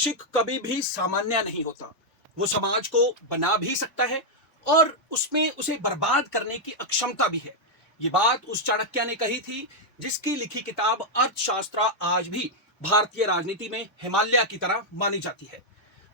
शैक्षिक कभी भी सामान्य नहीं होता। वो समाज को बना भी सकता है और उसमें उसे बर्बाद करने की अक्षमता भी है। ये बात उस चाणक्य ने कही थी जिसकी लिखी किताब अर्थशास्त्र आज भी भारतीय राजनीति में हिमालय की तरह मानी जाती है।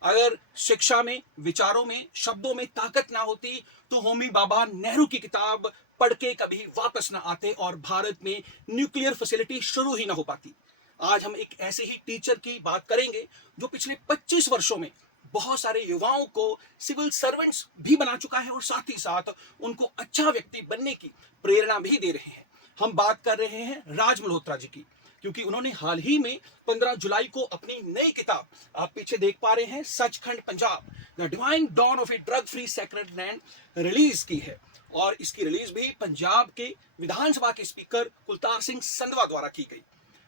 अगर शिक्षा में, विचारों में, शब्दों में ताकत ना होती तो होमी बाबा नेहरू की किताब पढ़ के कभी वापस ना आते और भारत में न्यूक्लियर फैसिलिटी शुरू ही ना हो पाती। आज हम एक ऐसे ही टीचर की बात करेंगे जो पिछले 25 वर्षों में बहुत सारे युवाओं को सिविल सर्वेंट्स भी बना चुका है और साथ ही साथ उनको अच्छा व्यक्ति बनने की प्रेरणा भी दे रहे हैं। हम बात कर रहे हैं राज मल्होत्रा जी की, क्योंकि उन्होंने हाल ही में 15 जुलाई को अपनी नई किताब, आप पीछे देख पा रहे हैं, Sachkhand Punjab the divine dawn of a drug free sacred land release की है। और इसकी रिलीज भी पंजाब के विधानसभा के स्पीकर कुलतार सिंह संधवा द्वारा की गई।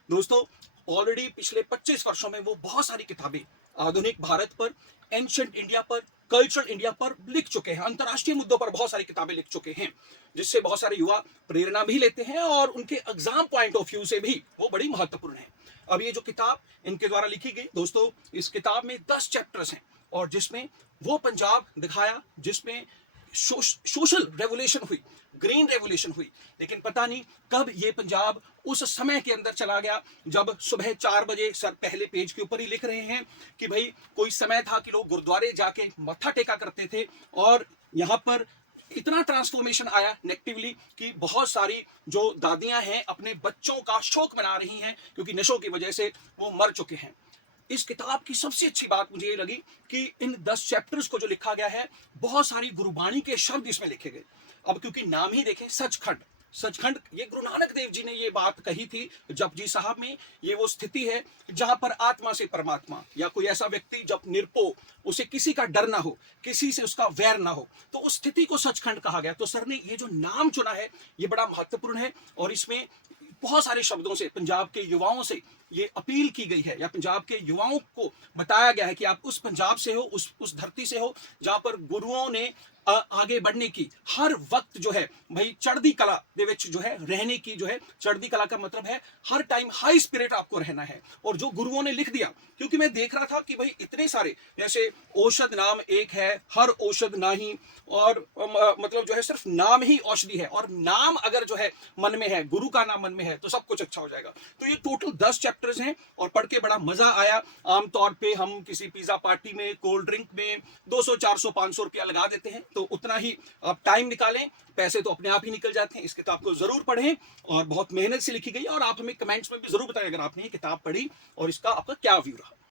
दोस्तों, ऑलरेडी पिछले 25 वर्षों में वो बहुत सारी किताबें आधुनिक भारत पर, एंशिएंट इंडिया पर, कल्चरल इंडिया पर लिख चुके हैं। अंतर्राष्ट्रीय मुद्दों पर बहुत सारी किताबें लिख चुके हैं, जिससे बहुत सारे युवा प्रेरणा भी लेते हैं और उनके एग्जाम पॉइंट ऑफ व्यू से भी वो बड़ी महत्वपूर्ण है। अब ये जो किताब इनके द्वारा लिखी गई, दोस्तों, इस किताब में 10 चैप्टर्स हैं और जिसमें वो पंजाब दिखाया जिसमें सोशल रेवोल्यूशन हुई, ग्रीन रेवोल्यूशन हुई। लेकिन पता नहीं कब ये पंजाब उस समय के अंदर चला गया जब सुबह 4 बजे, सर पहले पेज के ऊपर ही लिख रहे हैं कि भाई कोई समय था कि लोग गुरुद्वारे जाके मत्था टेका करते थे और यहाँ पर इतना ट्रांसफॉर्मेशन आया नेगेटिवली कि बहुत सारी जो दादियां हैं अपने बच्चों का शोक मना रही हैं क्योंकि नशों की वजह से वो मर चुके हैं। इस किताब की सबसे अच्छी बात मुझे ये लगी कि इन 10 चैप्टर्स को जो लिखा गया है, बहुत सारी गुरुबाणी के शब्द इसमें लिखे गए। अब क्योंकि नाम ही देखें, सचखंड, सचखंड, ये गुरु नानक देव जी ने ये बात कही थी जपजी साहब में। ये वो स्थिति है जहां पर आत्मा से परमात्मा या कोई ऐसा व्यक्ति जब निरपो, उसे किसी का डर ना हो, किसी से उसका वैर ना हो, तो उस स्थिति को सचखंड कहा गया। तो सर ने ये जो नाम चुना है ये बड़ा महत्वपूर्ण है और इसमें बहुत सारे शब्दों से पंजाब के युवाओं से ये अपील की गई है या पंजाब के युवाओं को बताया गया है कि आप उस पंजाब से हो, उस धरती से हो जहां पर गुरुओं ने आगे बढ़ने की हर वक्त जो है भाई चढ़दी कला दे विच जो है रहने की, जो है चढ़दी कला का मतलब है हर टाइम हाई स्पिरिट आपको रहना है। और जो गुरुओं ने लिख दिया, क्योंकि मैं देख रहा था कि भाई इतने सारे, जैसे औषध नाम एक है, हर औषध नाही, और मतलब जो है सिर्फ नाम ही औषधि है और नाम अगर जो है मन में है, गुरु का नाम मन में है तो सब कुछ अच्छा हो जाएगा। तो ये टोटल 10 चैप्टर्स हैं और पढ़ के बड़ा मजा आया। आमतौर पे हम किसी पिज्जा पार्टी में, कोल्ड ड्रिंक में 200, 400, 500 रुपया लगा देते हैं, तो उतना ही आप टाइम निकालें, पैसे तो अपने आप ही निकल जाते हैं। इस किताब को जरूर पढ़ें और बहुत मेहनत से लिखी गई। और आप हमें कमेंट्स में भी जरूर बताएं अगर आपने ये किताब पढ़ी और इसका आपका क्या व्यू रहा।